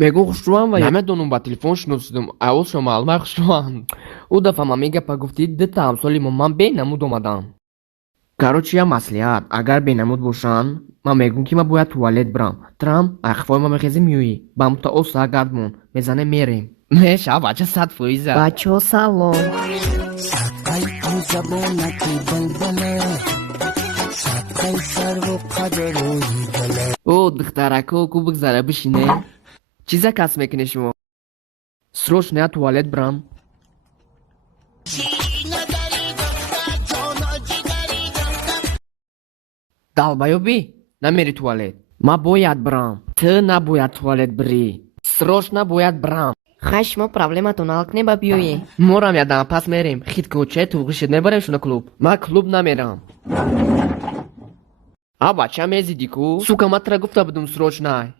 мегӯ хушрӯам ва намедонам ба телефон шунусидам айол шумо маълума хушрӯанд. ӯ дафъа ман мегапа гуфтӣ дита ҳамсоли ман бенамуд омадам. Короче я маслиҳат, агар бенамуд бошанд ман мегӯм ки ман бояд туалет бирам. Трам ахфои ма мехези миёӣ ба мутао саргардмон мезанем мерем. меша бача 100%. Бачаҳо салом. О духтарако ку бигзара бишине. Чиза касб мекунед шумо? срочно я туалет бирам. далбаёбӣ намери туалет? Ман бояд бирам. Ту набояд туалет бирӣ. срочно бояд бирам. хай шумо проблематон ҳал кунед ба биёед. морам ядам пас мерем. хиткочаи туғишид мебарем шуно клуб. ман клуб намерам. а бача мезидику? сука ман тра гуфта будум срочно.